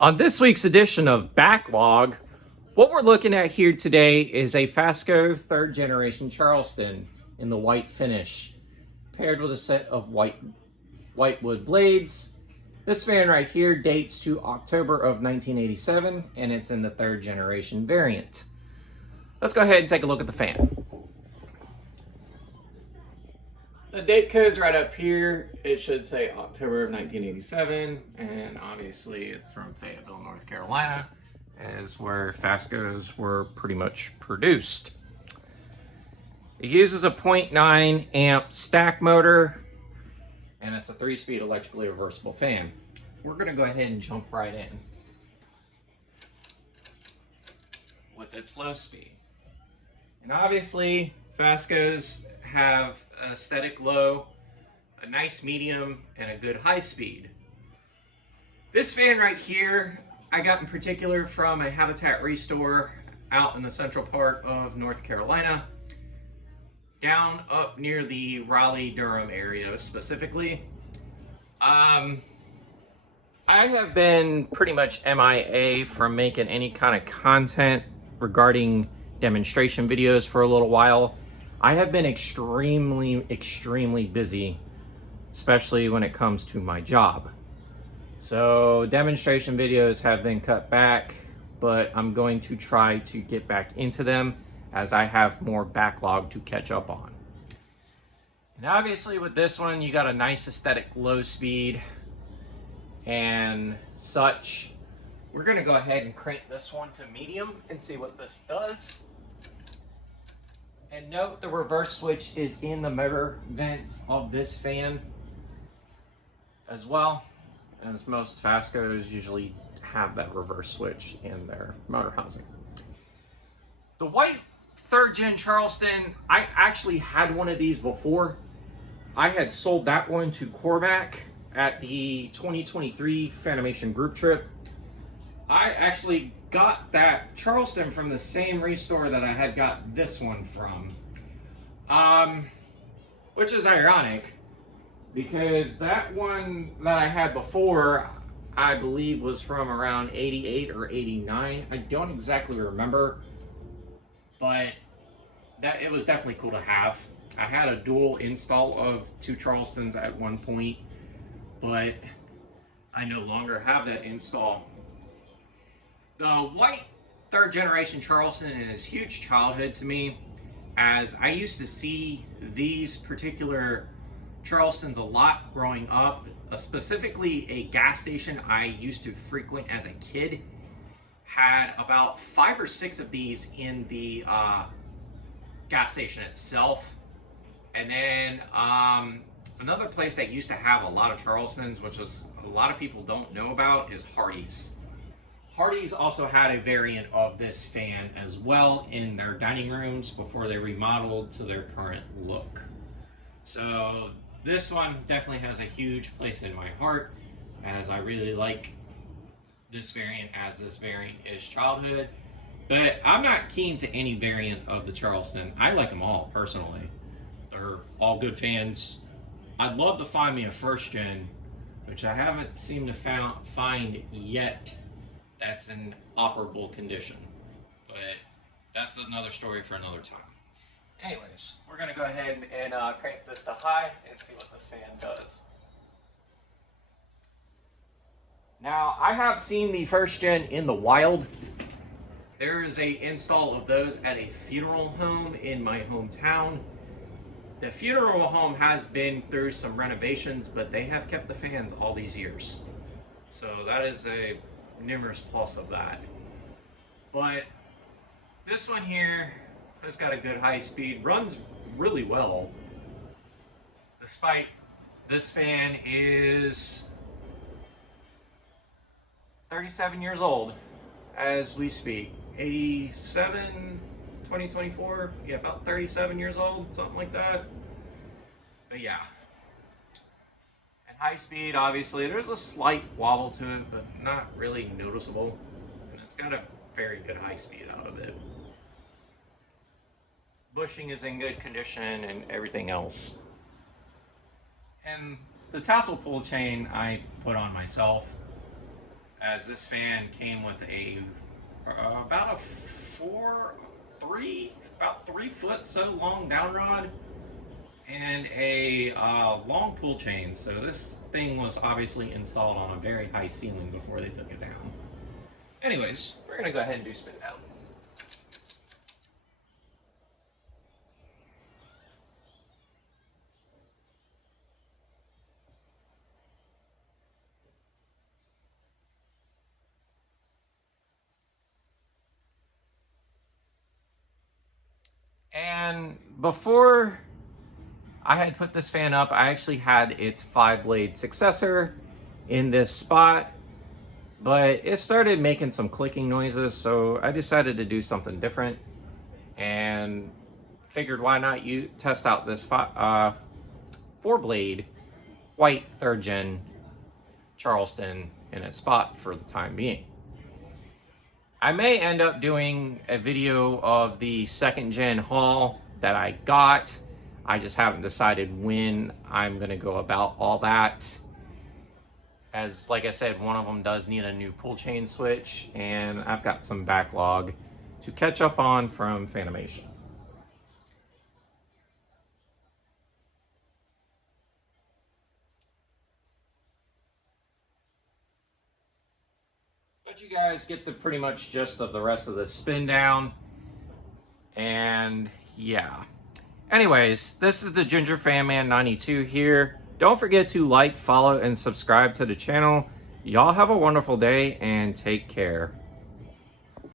On this week's edition of Backlog, what we're looking at here today is a Fasco 3rd generation Charleston in the white finish, paired with a set of whitewood blades. This fan right here dates to October of 1987, and it's in the 3rd generation variant. Let's go ahead and take a look at the fan. The date code's right up here. It should say October of 1987, and obviously it's from Fayetteville, North Carolina, as where Fascos were pretty much produced. It uses a 0.9 amp stack motor, and it's a 3-speed electrically reversible fan. We're gonna go ahead and jump right in with its low speed. And obviously, Fascos have a static low, a nice medium, and a good high speed. This fan right here, I got in particular from a Habitat Restore out in the central part of North Carolina, down up near the Raleigh-Durham area specifically. I have been pretty much MIA from making any kind of content regarding demonstration videos for a little while. I have been extremely busy, especially when it comes to my job. So demonstration videos have been cut back, but I'm going to try to get back into them as I have more backlog to catch up on. And obviously with this one, you got a nice aesthetic low speed and such. We're gonna go ahead and crank this one to medium and see what this does. And note the reverse switch is in the motor vents of this fan as well, as most Fascos usually have that reverse switch in their motor housing. The white 3rd gen Charleston, I actually had one of these before. I had sold that one to Cormac at the 2023 Fanimation group trip. I actually got that Charleston from the same restore that I had got this one from. Which is ironic, because that one that I had before, I believe was from around 88 or 89. I don't exactly remember, but it was definitely cool to have. I had a dual install of 2 Charlestons at one point, but I no longer have that install. The white 3rd generation Charleston is huge childhood to me, as I used to see these particular Charlestons a lot growing up. Specifically, a gas station I used to frequent as a kid had about 5 or 6 of these in the gas station itself. And then another place that used to have a lot of Charlestons, which is a lot of people don't know about, is Hardee's. Hardee's also had a variant of this fan as well in their dining rooms before they remodeled to their current look. So this one definitely has a huge place in my heart, as I really like this variant, as this variant is childhood. But I'm not keen to any variant of the Charleston. I like them all personally. They're all good fans. I'd love to find me a 1st gen, which I haven't seemed to find yet, that's in operable condition. But that's another story for another time. Anyways, we're gonna go ahead and crank this to high and see what this fan does. Now, I have seen the 1st gen in the wild. There is a install of those at a funeral home in my hometown. The funeral home has been through some renovations, but they have kept the fans all these years. So that is a numerous plus of that. But this one here has got a good high speed, runs really well, despite this fan is 37 years old as we speak. 87, 2024, yeah, about 37 years old, something like that. But yeah. High speed, obviously, there's a slight wobble to it, but not really noticeable. And it's got a very good high speed out of it. Bushing is in good condition and everything else. And the tassel pull chain I put on myself. as this fan came with a about 3 foot so long down rod and a long pull chain. So this thing was obviously installed on a very high ceiling before they took it down. Anyways, we're gonna go ahead and do spin down. And before I had put this fan up, I actually had its 5-blade successor in this spot, but it started making some clicking noises, so I decided to do something different and figured why not test out this 4-blade white 3rd gen Charleston in its spot for the time being. I may end up doing a video of the 2nd gen haul that I got. I just haven't decided when I'm gonna go about all that. As like I said, one of them does need a new pull chain switch, and I've got some backlog to catch up on from Fanimation. But you guys get the pretty much gist of the rest of the spin down. And yeah. Anyways, this is the Ginger Fan Man 92 here. Don't forget to like, follow, and subscribe to the channel. Y'all have a wonderful day and take care.